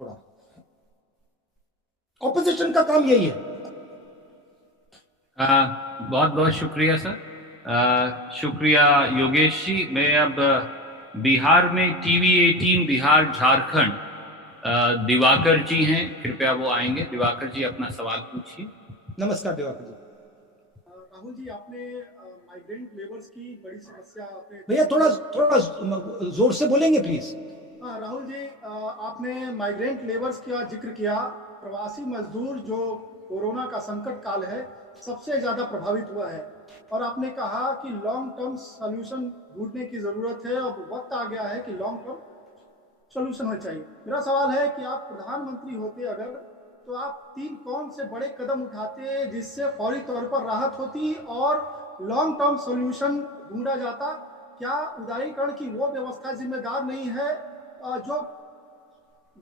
थोड़ा ऑपोजिशन का काम यही है। बहुत बहुत शुक्रिया सर। शुक्रिया योगेश जी। मैं अब बिहार में TV 18 बिहार झारखंड दिवाकर जी हैं, कृपया वो आएंगे। दिवाकर जी अपना सवाल पूछिए। नमस्कार दिवाकर जी। राहुल जी, आपने माइग्रेंट लेबर्स की बड़ी समस्या आपने भैया थोड़ा थोड़ा जोर से बोलेंगे प्लीज। हाँ राहुल जी, आपने माइग्रेंट लेबर्स का जिक्र किया। प्रवासी मजदूर जो कोरोना का संकट काल है सबसे ज़्यादा प्रभावित हुआ है, और आपने कहा कि लॉन्ग टर्म सॉल्यूशन ढूंढने की ज़रूरत है। अब वक्त आ गया है कि लॉन्ग टर्म सॉल्यूशन होना चाहिए। मेरा सवाल है कि आप प्रधानमंत्री होते अगर, तो आप 3 कौन से बड़े कदम उठाते जिससे फौरी तौर पर राहत होती और लॉन्ग टर्म सॉल्यूशन ढूंढा जाता? क्या उदारीकरण की वो व्यवस्था जिम्मेदार नहीं है जो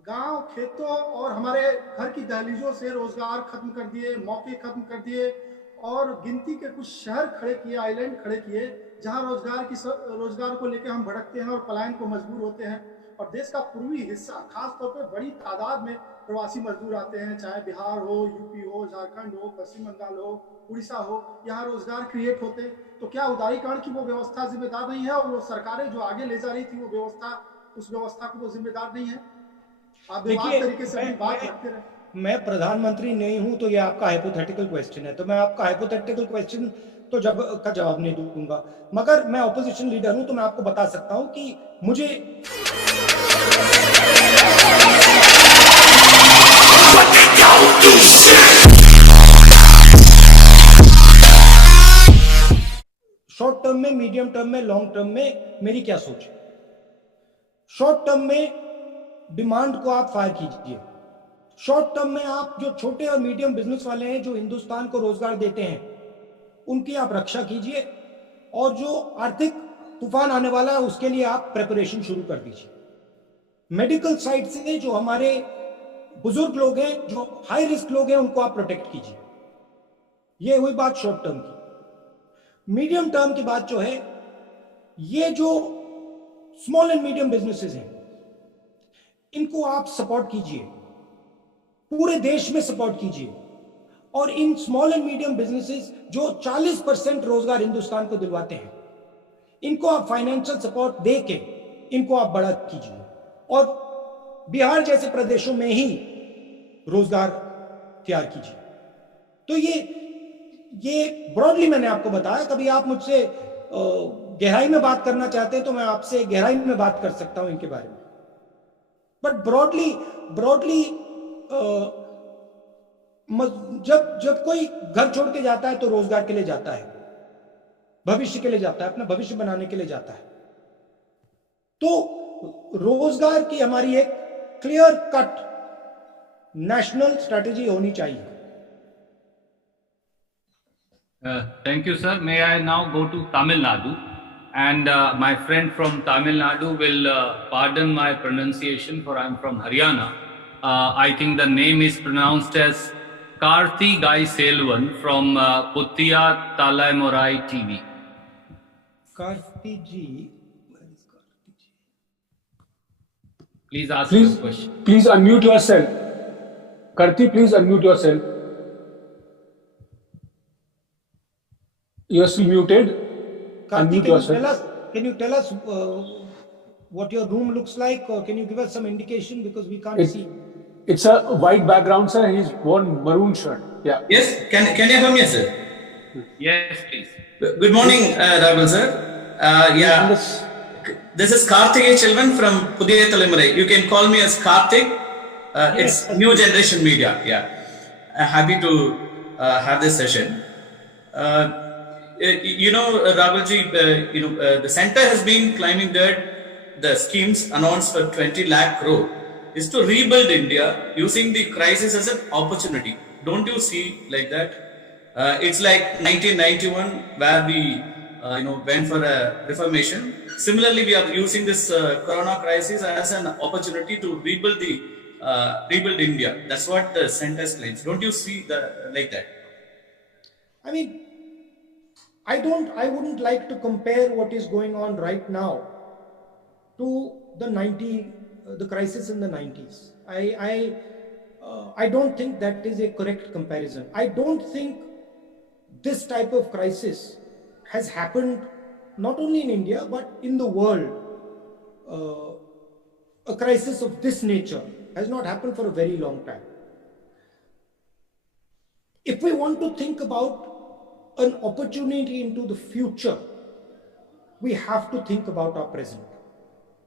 गांव, खेतों और हमारे घर की दहलीजों से रोजगार खत्म कर दिए, मौके खत्म कर दिए, और गिनती के कुछ शहर खड़े किए, आइलैंड खड़े किए, जहां रोजगार को लेकर हम भटकते हैं और पलायन को मजबूर होते हैं। और देश का पूर्वी हिस्सा खासतौर पर बड़ी तादाद में प्रवासी मजदूर आते हैं, चाहे बिहार हो, यूपी हो, झारखंड हो, पश्चिम बंगाल हो, उड़ीसा हो, यहाँ रोजगार क्रिएट होते। तो क्या उदारीकरण की वो व्यवस्था जिम्मेदार नहीं है, और वो सरकारें जो आगे ले जा रही थी वो व्यवस्था, उस व्यवस्था को वो जिम्मेदार नहीं है? आप देखिए, तरीके से अपनी बात रखते रहे। मैं प्रधानमंत्री नहीं हूं, तो ये आपका हाइपोथेटिकल क्वेश्चन है, तो मैं आपका हाइपोथेटिकल क्वेश्चन तो जवाब नहीं दूंगा। मगर मैं ऑपोजिशन लीडर हूं, तो मैं आपको बता सकता हूं कि मुझे शॉर्ट टर्म में, मीडियम टर्म में, लॉन्ग टर्म में मेरी क्या सोच है। शॉर्ट टर्म में डिमांड को आप फायर कीजिए। शॉर्ट टर्म में आप जो छोटे और मीडियम बिजनेस वाले हैं जो हिंदुस्तान को रोजगार देते हैं उनकी आप रक्षा कीजिए, और जो आर्थिक तूफान आने वाला है उसके लिए आप प्रिपरेशन शुरू कर दीजिए। मेडिकल साइड से जो हमारे बुजुर्ग लोग हैं, जो हाई रिस्क लोग हैं, उनको आप प्रोटेक्ट कीजिए। ये हुई बात शॉर्ट टर्म की। मीडियम टर्म की बात जो है, ये जो स्मॉल एंड मीडियम बिजनेसेस हैं इनको आप सपोर्ट कीजिए, पूरे देश में सपोर्ट कीजिए। और in small and medium businesses जो 40% रोजगार हिंदुस्तान को दिलवाते हैं, इनको आप फाइनेंशियल सपोर्ट दे के इनको आप बड़ा कीजिए, और बिहार जैसे प्रदेशों में ही रोजगार तैयार कीजिए। तो ये ब्रॉडली मैंने आपको बताया। कभी आप मुझसे गहराई में बात करना चाहते हैं तो मैं आपसे गहराई में बात कर सकता हूं इनके बारे में, बट ब्रॉडली जब जब कोई घर छोड़ के जाता है तो रोजगार के लिए जाता है, भविष्य के लिए जाता है, अपना भविष्य बनाने के लिए जाता है। तो रोजगार की हमारी एक क्लियर कट नेशनल स्ट्रेटेजी होनी चाहिए। Thank you, sir. May I now go to Tamil Nadu? And my friend from Tamil Nadu will pardon my pronunciation, for I'm from Haryana. I think the name is pronounced as Karthi Gai Selvan from Puttiya Talaimurai TV. Karti ji, Please ask your question. Please unmute yourself. Karthi, please unmute yourself. You're still muted. Karthi, Unmute yourself. can you tell us what your room looks like, or can you give us some indication, because we can't see? It's a white background, sir, and he's worn maroon shirt. Yeah. Yes, can you hear me, sir? Yes, please. Good morning, Rahul sir. Yeah, this is Karthik Chelvan from Pudhiya Talamurai. You can call me as Karthik. It's new generation media. Yeah, happy to have this session. Rahul ji, the center has been claiming that the schemes announced for 20 lakh crore is to rebuild India using the crisis as an opportunity. Don't you see like that? It's like 1991 where we went for a reformation. Similarly, we are using this corona crisis as an opportunity to rebuild India. That's what the center claims. Don't you see like that? I mean, I wouldn't like to compare what is going on right now to the the crisis in the 90s. I don't think that is a correct comparison. I don't think this type of crisis has happened not only in India but in the world. A crisis of this nature has not happened for a very long time. If we want to think about an opportunity into the future, we have to think about our present.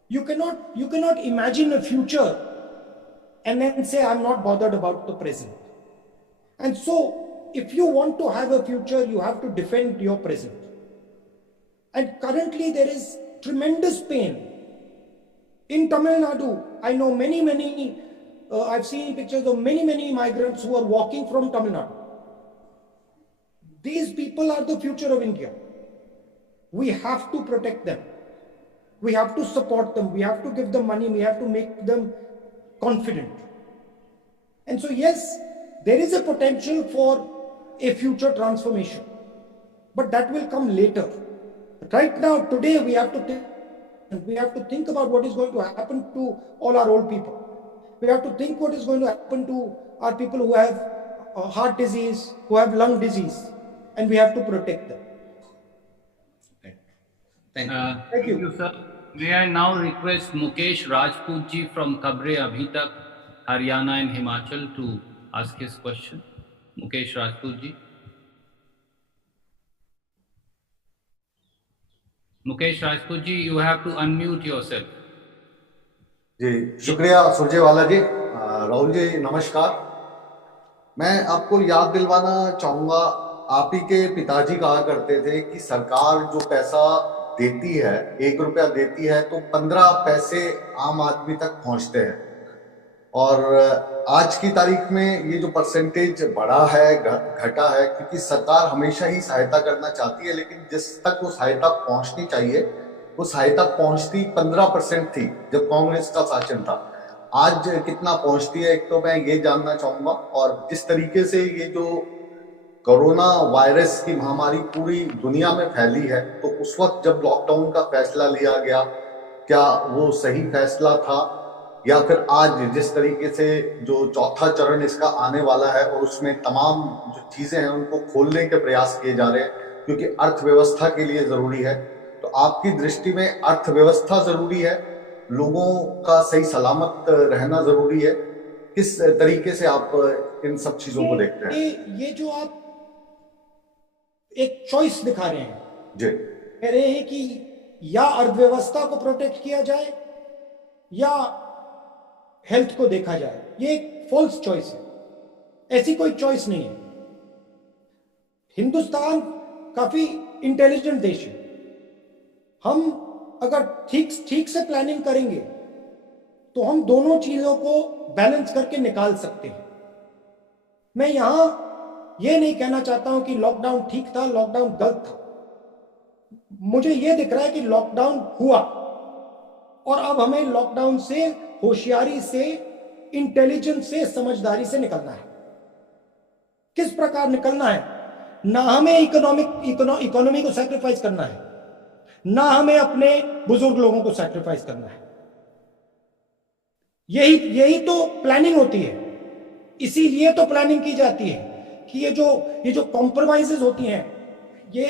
You cannot imagine a future and then say, I'm not bothered about the present. And so, if you want to have a future, you have to defend your present. And currently there is tremendous pain. In Tamil Nadu, I know many, I've seen pictures of many migrants who are walking from Tamil Nadu. These people are the future of India. We have to protect them. We have to support them. We have to give them money. We have to make them confident. And so, yes, there is a potential for a future transformation, but that will come later. Right now, today, we have to think about what is going to happen to all our old people. We have to think what is going to happen to our people who have heart disease, who have lung disease, and we have to protect them. Thank you. Thank you, sir. May I now request Mukesh Rajput ji from Kabre Abhi Tak, Haryana and Himachal to ask his question. Mukesh Rajput ji. Mukesh Rajput ji, you have to unmute yourself. जी शुक्रिया सुरजेवाला जी। राहुल जी नमस्कार। मैं आपको याद दिलवाना चाहूँगा, आप ही के पिताजी कहा करते थे कि सरकार जो पैसा देती है, 1 रुपया देती है तो 15 पैसे आम आदमी तक पहुँचते हैं। और आज की तारीख में ये जो परसेंटेज बढ़ा है घटा है, क्योंकि सरकार हमेशा ही सहायता करना चाहती है, लेकिन जिस तक वो सहायता पहुँचनी चाहिए वो सहायता पहुँचती 15% थी जब कांग्रेस का शासन था। आज कितना पहुँचती है, एक तो मैं ये जानना चाहूँगा। और जिस तरीके से ये जो कोरोना वायरस की महामारी पूरी दुनिया में फैली है, तो उस वक्त जब लॉकडाउन का फैसला लिया गया, क्या वो सही फैसला था, या फिर आज जिस तरीके से जो चौथा चरण इसका आने वाला है और उसमें तमाम जो चीजें हैं उनको खोलने के प्रयास किए जा रहे हैं, क्योंकि अर्थव्यवस्था के लिए जरूरी है। तो आपकी दृष्टि में अर्थव्यवस्था जरूरी है, लोगों का सही सलामत रहना जरूरी है, किस तरीके से आप इन सब चीजों को देखते हैं? ये जो आप एक चॉइस दिखा रहे हैं जी, कह रहे हैं कि या अर्थव्यवस्था को प्रोटेक्ट किया जाए या हेल्थ को देखा जाए, ये एक फॉल्स चॉइस है। ऐसी कोई चॉइस नहीं है। हिंदुस्तान काफी इंटेलिजेंट देश है। हम अगर ठीक से प्लानिंग करेंगे तो हम दोनों चीजों को बैलेंस करके निकाल सकते हैं। मैं यहां यह नहीं कहना चाहता हूं कि लॉकडाउन ठीक था, लॉकडाउन गलत था। मुझे यह दिख रहा है कि लॉकडाउन हुआ और अब हमें लॉकडाउन से होशियारी से, इंटेलिजेंस से, समझदारी से निकलना है। किस प्रकार निकलना है? ना हमें इकोनॉमी को सैक्रिफाइस करना है, ना हमें अपने बुजुर्ग लोगों को सैक्रिफाइस करना है। यही तो प्लानिंग होती है। इसीलिए तो प्लानिंग की जाती है कि ये जो कॉम्प्रोमाइजेस होती हैं, ये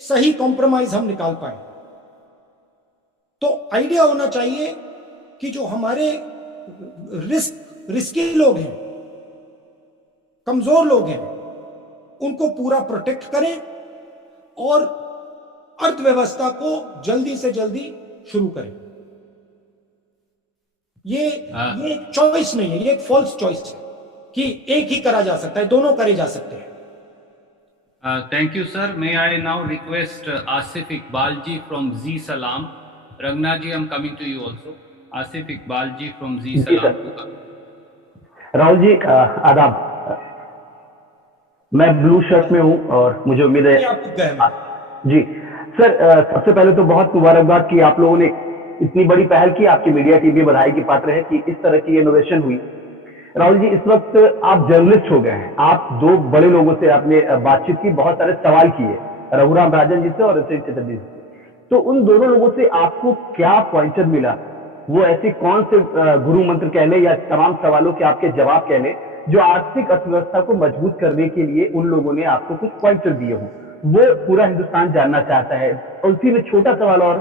सही कॉम्प्रोमाइज हम निकाल पाए। तो आइडिया होना चाहिए कि जो हमारे रिस्की लोग हैं, कमजोर लोग हैं, उनको पूरा प्रोटेक्ट करें और अर्थव्यवस्था को जल्दी से जल्दी शुरू करें। ये चॉइस नहीं है, ये एक फॉल्स चॉइस है कि एक ही करा जा सकता है, दोनों करे जा सकते हैं। Thank you, sir. May I now request Asif Iqbal ji from Z Salam. Ragna ji, I'm coming to you also. Asif Iqbal ji from Z Salam. Rahul ji आदाब। मैं ब्लू शर्ट में हूँ और मुझे उम्मीद है जी सर, सबसे पहले तो बहुत मुबारकबाद कि आप लोगों ने इतनी बड़ी पहल की। आपकी मीडिया टीम भी बधाई की पात्र है कि इस तरह की इनोवेशन हुई। राहुल जी, इस वक्त आप जर्नलिस्ट हो गए हैं, आप 2 बड़े लोगों से आपने बातचीत की, बहुत सारे सवाल किए, रघुराम राजन जी से और अशोक चतुर्वेदी से। तो उन दोनों लोगों से आपको क्या पॉइंटर मिला वो ऐसे कौन से गुरु मंत्र कह ले या तमाम सवालों के आपके जवाब कह ले जो आर्थिक अर्थव्यवस्था को मजबूत करने के लिए उन लोगों ने आपको कुछ पॉइंटर दिए हों, वो पूरा हिंदुस्तान जानना चाहता है। और उसी में छोटा सवाल और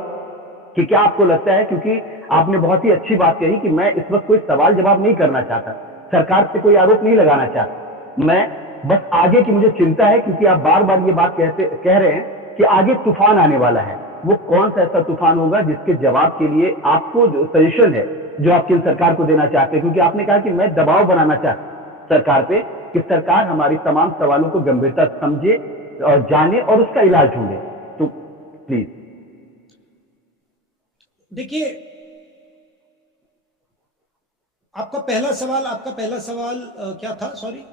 कि क्या आपको लगता है, क्योंकि आपने बहुत ही अच्छी बात कही कि मैं इस वक्त कोई सवाल जवाब नहीं करना चाहता, सरकार पे कोई आरोप नहीं लगाना चाहता, मैं बस आगे की मुझे चिंता है, क्योंकि आप बार बार ये बात कह रहे हैं कि आगे तूफान आने वाला है। वो कौन सा ऐसा तूफान होगा जिसके जवाब के लिए आपको जो सजेशन है जो आप केंद्र सरकार को देना चाहते हैं, क्योंकि आपने कहा कि मैं दबाव बनाना चाहता सरकार पे कि सरकार हमारी तमाम सवालों को गंभीरता से समझे और जाने और उसका इलाज ढूंढे, तो प्लीज। देखिए, आपका पहला सवाल क्या था? सॉरी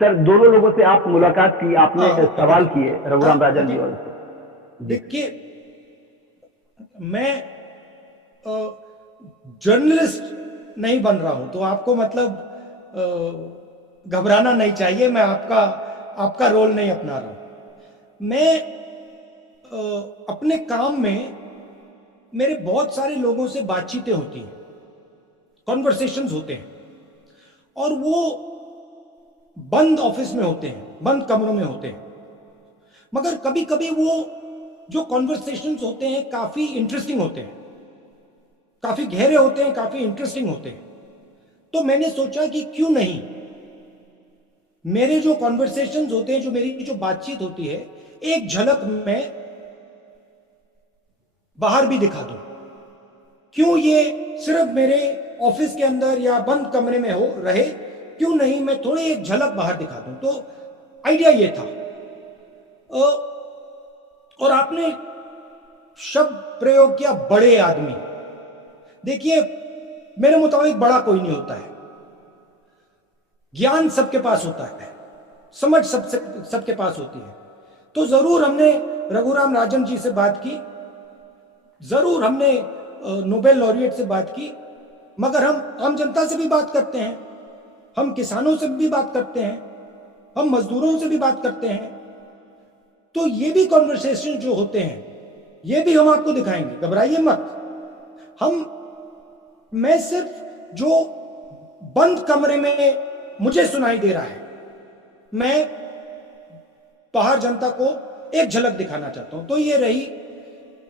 सर, दोनों लोगों से आप मुलाकात की, आपने सवाल किए रघुराम राजन जी वाले से। देखिए, मैं जर्नलिस्ट नहीं बन रहा हूं, तो आपको मतलब घबराना नहीं चाहिए। मैं आपका रोल नहीं अपना रहा हूं। मैं अपने काम में मेरे बहुत सारे लोगों से बातचीतें होती हैं, कॉन्वर्सेशंस होते हैं, और वो बंद ऑफिस में होते हैं, बंद कमरों में होते हैं, मगर कभी कभी वो जो कॉन्वर्सेशंस होते हैं काफी इंटरेस्टिंग होते हैं, काफी गहरे होते हैं, काफी इंटरेस्टिंग होते हैं। तो मैंने सोचा कि क्यों नहीं मेरे जो कॉन्वर्सेशंस होते हैं, जो मेरी जो बातचीत होती है, एक झलक मैं बाहर भी दिखा दूं। क्यों ये सिर्फ मेरे ऑफिस के अंदर या बंद कमरे में रहे, क्यों नहीं मैं थोड़ी एक झलक बाहर दिखा दूं। तो आइडिया ये था। और आपने शब्द प्रयोग किया बड़े आदमी। देखिए, मेरे मुताबिक बड़ा कोई नहीं होता है। ज्ञान सबके पास होता है, समझ सबके पास होती है। तो जरूर हमने रघुराम राजन जी से बात की, जरूर हमने नोबेल लॉरिएट से बात की, मगर हम आम जनता से भी बात करते हैं, हम किसानों से भी बात करते हैं, हम मजदूरों से भी बात करते हैं। तो ये भी कॉन्वर्सेशन जो होते हैं, ये भी हम आपको दिखाएंगे, घबराइए मत। मैं सिर्फ जो बंद कमरे में मुझे सुनाई दे रहा है, मैं बाहर जनता को एक झलक दिखाना चाहता हूं। तो ये रही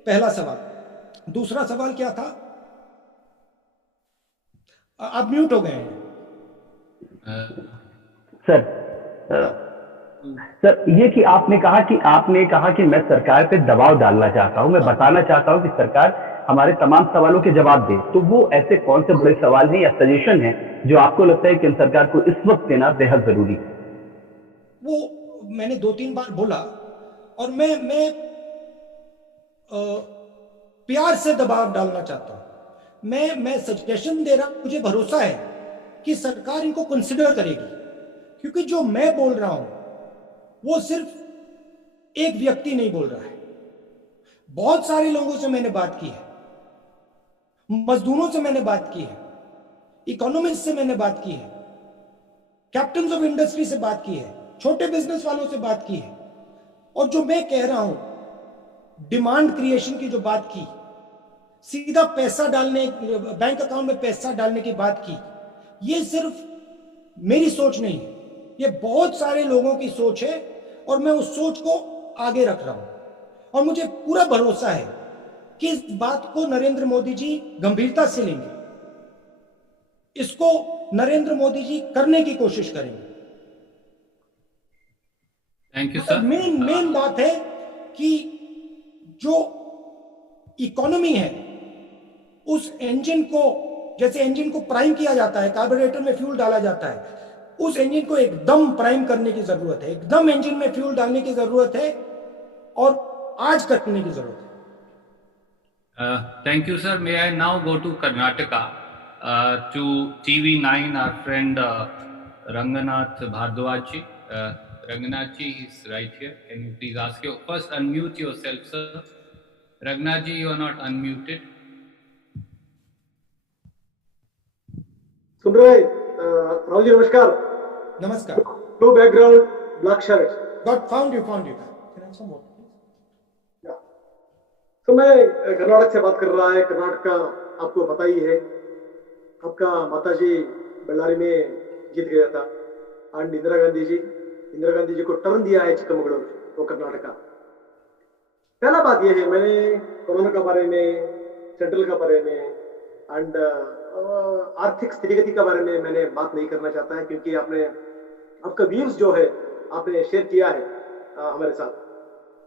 पहला सवाल। दूसरा सवाल क्या था? आप म्यूट हो गए हैं सर, ये कि आपने कहा कि मैं सरकार पे दबाव डालना चाहता हूं, मैं बताना चाहता हूं कि सरकार हमारे तमाम सवालों के जवाब दे। तो वो ऐसे कौन से बड़े सवाल हैं या सजेशन हैं जो आपको लगता है कि सरकार को इस वक्त देना बेहद जरूरी है? वो मैंने 2-3 बार बोला, और मैं प्यार से दबाव डालना चाहता हूं। मैं सजेशन दे रहा हूं, मुझे भरोसा है कि सरकार इनको कंसिडर करेगी, क्योंकि जो मैं बोल रहा हूं वो सिर्फ एक व्यक्ति नहीं बोल रहा है। बहुत सारे लोगों से मैंने बात की है, मजदूरों से मैंने बात की है, इकोनॉमिस्ट से मैंने बात की है, कैप्टन्स ऑफ इंडस्ट्री से बात की है, छोटे बिजनेस वालों से बात की है। और जो मैं कह रहा हूं, डिमांड क्रिएशन की जो बात की, सीधा पैसा डालने, बैंक अकाउंट में पैसा डालने की बात की, ये सिर्फ मेरी सोच नहीं है, ये बहुत सारे लोगों की सोच है, और मैं उस सोच को आगे रख रहा हूं। और मुझे पूरा भरोसा है कि इस बात को नरेंद्र मोदी जी गंभीरता से लेंगे, इसको नरेंद्र मोदी जी करने की कोशिश करेंगे। Thank you sir. मेन बात है कि जो इकोनॉमी है, उस इंजन को, जैसे इंजन को प्राइम किया जाता है, कार्बोरेटर में फ्यूल डाला जाता है, उस इंजन को एकदम प्राइम करने की जरूरत है, एकदम इंजन में फ्यूल डालने की जरूरत है, और आज करने की जरूरत है। Thank you, sir. May I now go to Karnataka to TV9, our friend Ranganath Bhardwaj ji. Ranganath ji is right here. Can you please ask you? First, unmute yourself, sir. Ranganath ji, you are not unmuted. सुन रहे राहुल जी, नमस्कार। नमस्कार। Blue background, black shirt. Found you. Can I have some water? तो मैं कर्नाटक से बात कर रहा है। कर्नाटक का आपको पता ही है, आपका माताजी बल्लारी में जीत गया था एंड इंदिरा गांधी जी को टर्न दिया है चिक्कमगलूर वो कर्नाटका। पहला बात यह है, मैंने कोरोना के बारे में, सेंट्रल के बारे में एंड आर्थिक स्थितिगति के बारे में मैंने बात नहीं करना चाहता है, क्योंकि आपका व्यूज जो है आपने शेयर किया है हमारे साथ।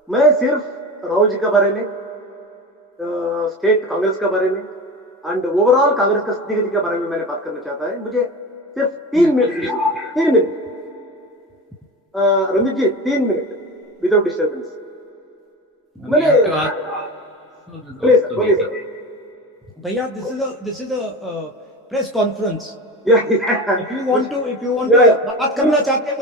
मैं सिर्फ राहुल जी के बारे में, स्टेट कांग्रेस के बारे में एंड ओवरऑल कांग्रेस का स्थितिगति के बारे में मैंने बात करना चाहता है। मुझे सिर्फ 3 मिनट रणदीप जी 3 मिनट विदाउट डिस्टर्बेंस। मैंने बोलिए सर। भैया, this is a press conference. Yeah. If you want to बात करना चाहते हैं